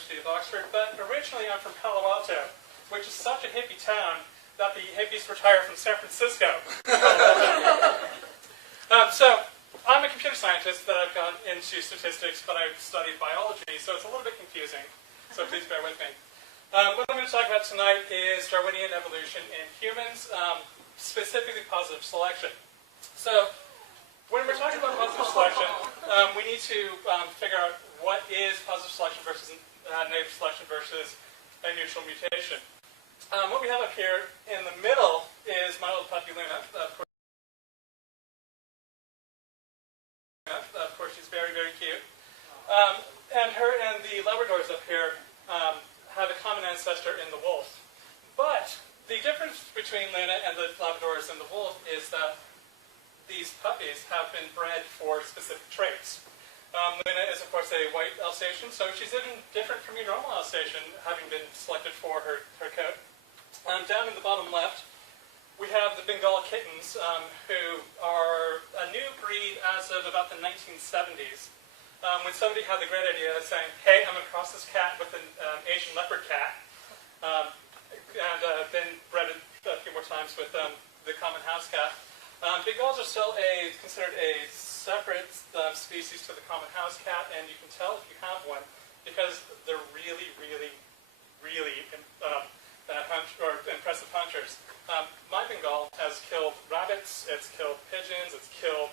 University of Oxford, but originally I'm from Palo Alto, which is such a hippie town that the hippies retire from San Francisco. So I'm a computer scientist that I've gone into statistics, but I've studied biology, so it's a little bit confusing, so please bear with me. What I'm going to talk about tonight is Darwinian evolution in humans, specifically positive selection. So when we're talking about positive selection, we need to figure out what is positive selection versus negative selection versus a neutral mutation. What we have up here in the middle is my little puppy Luna. Of course, she's very, very cute. And her and the Labradors up here have a common ancestor in the wolf. But the difference between Luna and the Labradors and the wolf is that these puppies have been bred for specific traits. Luna is, of course, a white Alsatian, so she's even different from your normal Alsatian, having been selected for her coat. Down in the bottom left, we have the Bengal kittens, who are a new breed as of about the 1970s. When somebody had the great idea of saying, hey, I'm going to cross this cat with an Asian leopard cat, and been bred a few more times with the common house cat. Bengals are still considered a separate species to the common house cat, and you can tell if you have one because they're really, really, really impressive hunters. My Bengal has killed rabbits, it's killed pigeons, it's killed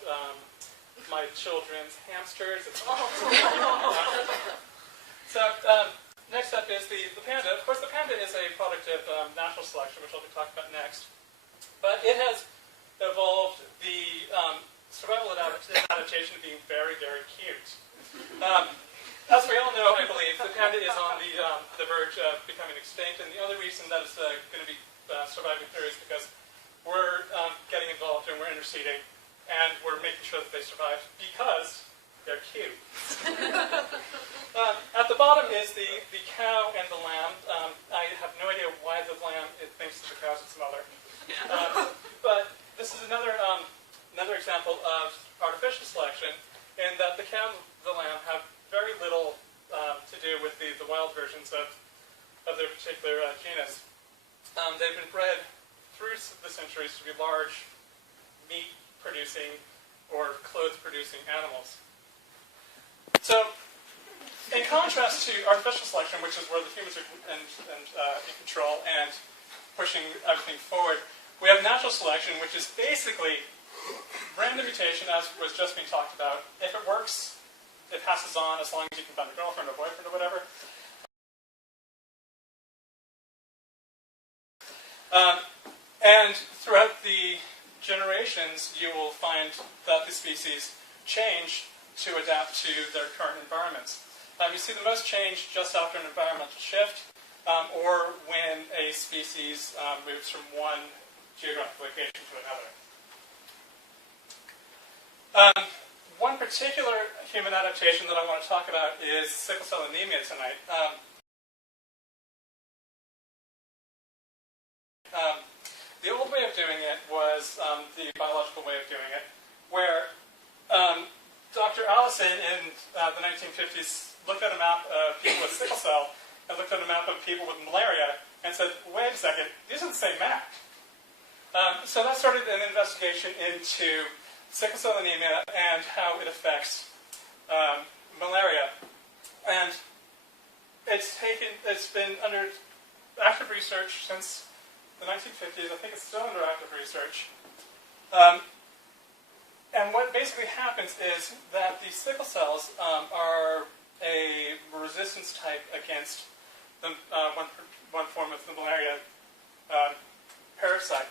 my children's hamsters. So next up is the panda. Of course, the panda is a product of natural selection, which I'll be talking about next. But it has evolved the survival adaptation of being very, very cute. As we all know, I believe, the panda is on the verge of becoming extinct, and the only reason that it's going to be surviving through is because we're getting involved and we're interceding, and we're making sure that they survive because they're cute. At the bottom is the cow and the lamb. I have no idea why the lamb thinks that the cow's its mother. But this is another example of artificial selection in that the cow and the lamb have very little to do with the wild versions of their particular genus. They've been bred through the centuries to be large, meat-producing or clothes-producing animals. So, in contrast to artificial selection, which is where the humans are in control and pushing everything forward, we have natural selection, which is basically random mutation, as was just being talked about. If it works, it passes on as long as you can find a girlfriend or boyfriend or whatever. And throughout the generations, you will find that the species change to adapt to their current environments. You see the most change just after an environmental shift, or when a species moves from one geographic location to another. One particular human adaptation that I want to talk about is sickle cell anemia tonight. The old way of doing it was the biological way of doing it, where Dr. Allison in the 1950s looked at a map of people with sickle cell and looked at a map of people with malaria and said, wait a second, these are the same map. So that started an investigation into sickle cell anemia and how it affects malaria. And it's been under active research since the 1950s. I think it's still under active research. And what basically happens is that these sickle cells are a resistance type against the, one form of the malaria parasite.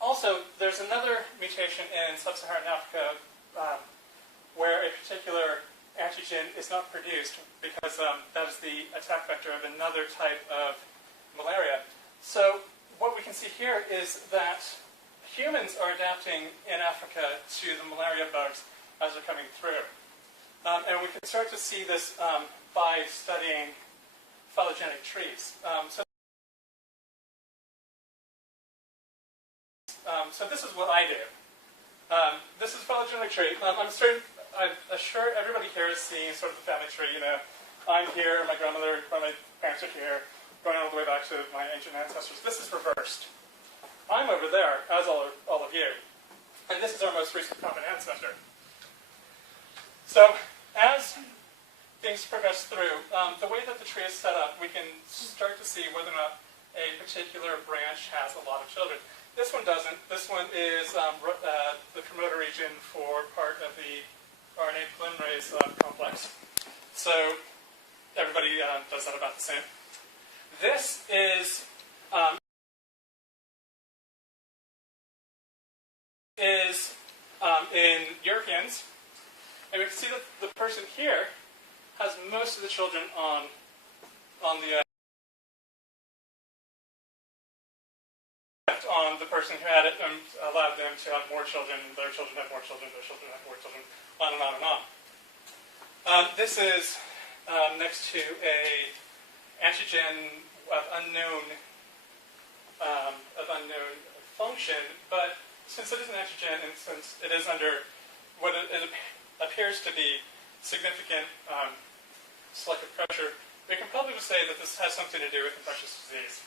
Also, there's another mutation in sub-Saharan Africa where a particular antigen is not produced because that is the attack vector of another type of malaria. So what we can see here is that humans are adapting in Africa to the malaria bugs as they're coming through. And we can start to see this by studying phylogenetic trees. So this is what I do. This is phylogenetic tree. I'm sure everybody here has seen sort of the family tree, you know. I'm here, my grandmother, my parents are here, going all the way back to my ancient ancestors. This is reversed. I'm over there, as all of you. And this is our most recent common ancestor. So, as things progress through, the way that the tree is set up, we can start to see whether or not a particular branch has a lot of children. This one doesn't. This one is the promoter region for part of the RNA polymerase complex. So, everybody does that about the same. This is in Europeans, and we can see that the person here has most of the children on the person who had it, and allowed them to have more children. Their children have more children. Their children have more children. On and on and on. This is next to a antigen of unknown function, but since it is an antigen and since it is under what it appears to be significant selective pressure, we can probably say that this has something to do with infectious disease.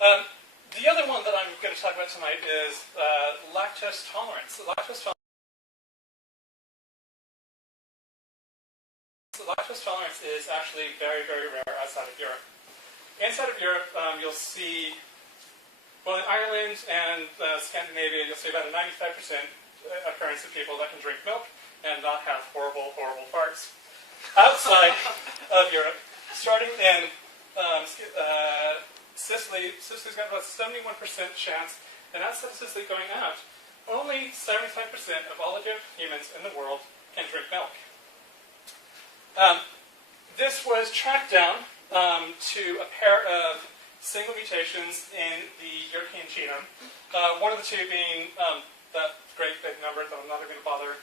The other one that I'm going to talk about tonight is lactose tolerance. Lactose tolerance is actually very, very rare outside of Europe. Inside of Europe, you'll see, well, in Ireland and Scandinavia, you'll see about a 95% occurrence of people that can drink milk and not have horrible, horrible farts. Outside of Europe, starting in Sicily, Sicily's got about 71% chance, and outside of Sicily going out, only 75% of all the humans in the world can drink milk. This was tracked down to a pair of single mutations in the European genome. One of the two being that great big number that I'm not even going to bother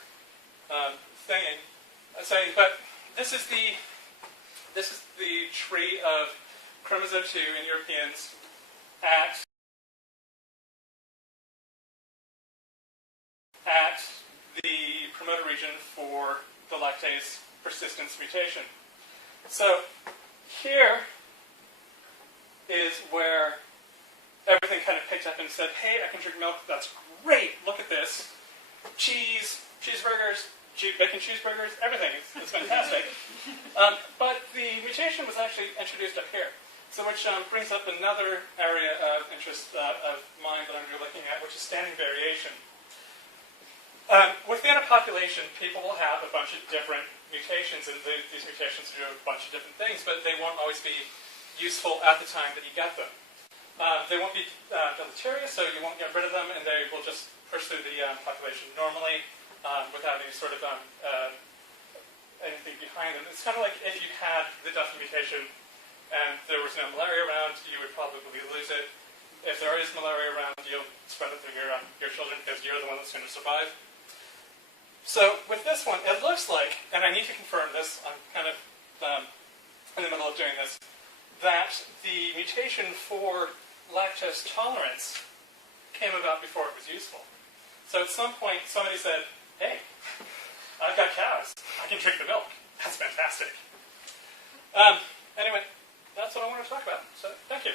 saying, but this is the tree of chromosome 2 in Europeans at the promoter region for the lactase persistence mutation. So here is where everything kind of picked up and said, hey, I can drink milk, that's great, look at this. Cheese, cheeseburgers, bacon cheeseburgers, everything, it's fantastic. But the mutation was actually introduced up here, so which brings up another area of interest of mine that I'm going to be looking at, which is standing variation. Within a population, people will have a bunch of different mutations, and these mutations do a bunch of different things, but they won't always be useful at the time that you get them. They won't be deleterious, so you won't get rid of them, and they will just push through the population normally without any sort of anything behind them. It's kind of like if you had the Duffy mutation and there was no malaria around, you would probably lose it. If there is malaria around, you'll spread it through your children because you're the one that's going to survive. So with this one, it looks like, and I need to confirm this, I'm kind of in the middle of doing this, that the mutation for lactose tolerance came about before it was useful. So at some point, somebody said, hey, I've got cows. I can drink the milk. That's fantastic. Anyway, that's what I want to talk about. So thank you.